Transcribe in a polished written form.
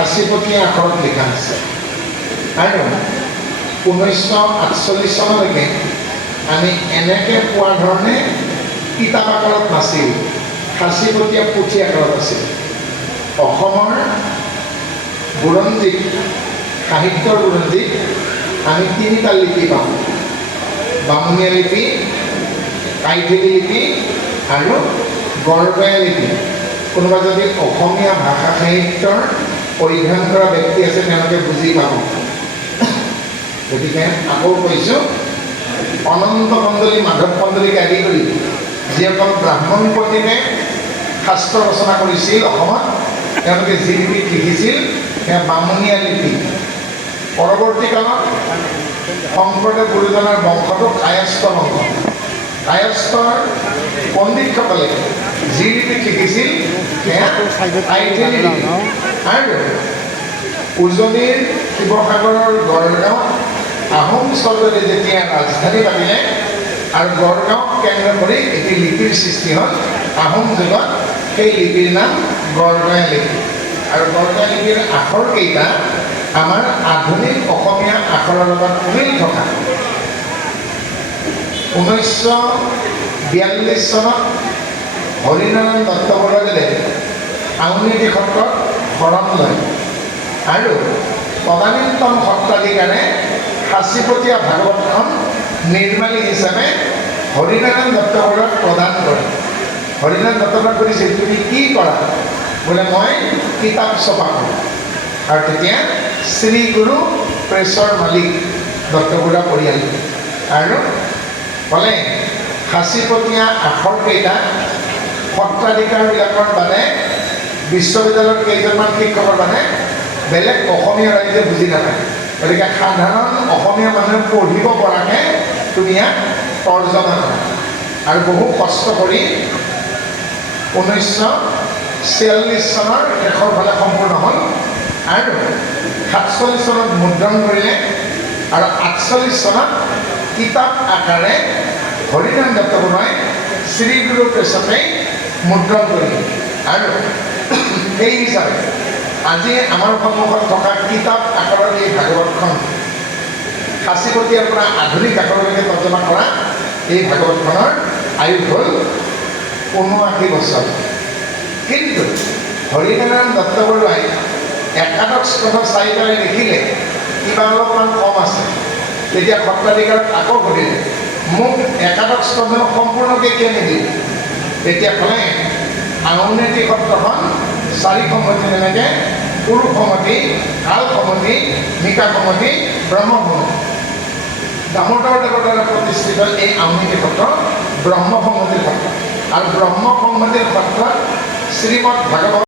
খাচীপতীয়া আখৰত লিখা আছে আৰু 1948 চনলৈকে আমি এনেকৈ পোৱা ধৰণে কিতাপ আকাৰত নাছিল, খাচীপতীয়া পুথি আকাৰত আছিল। অসমৰ বুৰঞ্জীত, সাহিত্যৰ বুৰঞ্জীত আমি তিনিটা লিপি পাওঁ: বামুণীয়া লিপি, কাইথিলি লিপি আৰু গড়গঞা লিপি। কোনোবা যদি অসমীয়া ভাষা সাহিত্যৰ অধ্যয়ন কৰা ব্যক্তি আছে তেওঁলোকে বুজি পাব। গতিকে আকৌ কৈছোঁ, অনন্ত কন্দলী, মাধৱ কন্দলীক আদি কৰি যিসকল ব্ৰাহ্মণ পণ্ডিতে শাস্ত্ৰ ৰচনা কৰিছিল অসমত, তেওঁলোকে যি লিপিত লিখিছিল সেয়া বামুণীয়া লিপি। পৰৱৰ্তী কালত শংকৰদেৱ গুৰুজনাৰ বংশটো কায়স্থ বংশ। কায়স্থৰ পণ্ডিতসকলে যি লিপিত লিখিছিল সেয়া কাইথিলি লিপি। আৰু উজনিৰ শিৱসাগৰৰ গড়গাঁৱত আহোম স্বৰ্গদেৱে যেতিয়া ৰাজধানী পাতিলে আৰু গড়গাঁৱক কেন্দ্ৰ কৰি এটি লিপিৰ সৃষ্টি হ'ল আহোম যুগত, সেই লিপিৰ নাম গড়গঞা লিপি। আৰু গড়গঞা লিপিৰ আখৰকেইটা আমাৰ আধুনিক অসমীয়া আখৰৰ লগত মিল থকা। 1942 চনত হৰিনাৰায়ণ দত্ত বৰুৱাদেৱে আউনীআটী সত্ৰত শৰণ লয় আৰু তদানীন্তন সত্ৰাধিকাৰে খাচীপতীয়া ভাগৱতখন নিৰ্মালী হিচাপে হৰিনাৰায়ণ দত্ত বৰুৱাক প্ৰদান কৰে। হৰিনাৰায়ণ দত্ত বৰুৱাক সুধিছিল, তুমি কি কৰা? বোলে মই কিতাপ ছপা কৰোঁ। আৰু তেতিয়া শ্ৰী গুৰু প্ৰেছৰ মালিক দত্ত বৰুৱা পৰিয়াল। আৰু ক'লে খাচীপতীয়া আখৰকেইটা সত্ৰাধিকাৰবিলাকৰ বাদে বিশ্ববিদ্যালয়ৰ কেইজনমান শিক্ষকৰ বাদে বেলেগ অসমীয়া ৰাইজে বুজি নাপায়। গতিকে সাধাৰণ অসমীয়া মানুহে পঢ়িব পৰাকৈ তুমি ইয়াক তৰ্জমা কৰা। আৰু বহু কষ্ট কৰি 1946 চনৰ শেষৰ ফালে সম্পূৰ্ণ হ'ল আৰু 47 চনত মুদ্ৰণ কৰিলে আৰু 48 চনত কিতাপ আকাৰে হৰিনাৰায়ণ দত্ত বৰুৱাই শ্ৰী গুৰু প্ৰেছতে মুদ্ৰণ কৰিলে। আৰু সেই হিচাপে আজি আমাৰ সন্মুখত থকা কিতাপ আকাৰৰ এই ভাগৱতখন, খাচীপতীয়াৰ পৰা আধুনিক আকাৰলৈকে তৰ্জমা কৰা এই ভাগৱতখনৰ আয়ুস হ'ল ৭৯ বছৰ। কিন্তু হৰিনাৰায়ণ দত্ত বৰুৱাই একাদশ স্কন্ধ 4 পেলাই লিখিলে কিবা অলপমান কম আছে। তেতিয়া সত্ৰাধিকাৰক আকৌ সুধিলে, মোক একাদশ স্কন্ধ সম্পূৰ্ণকৈ কিয় নিদিলে? তেতিয়া ক'লে, আউনীআটী সত্ৰখন 4 সমতি যেনেকৈ পুৰুষ সমতি, কাল সমতি, নিকা সমতি, ব্ৰহ্ম সমতি। দামোদৰ দেৱৰ দ্বাৰা প্ৰতিষ্ঠিত এই আউনীআটী সত্ৰ ব্ৰহ্ম সমতিৰ সত্ৰ। আৰু ব্ৰহ্ম সমতিৰ সত্ৰত শ্ৰীমদ ভাগৱত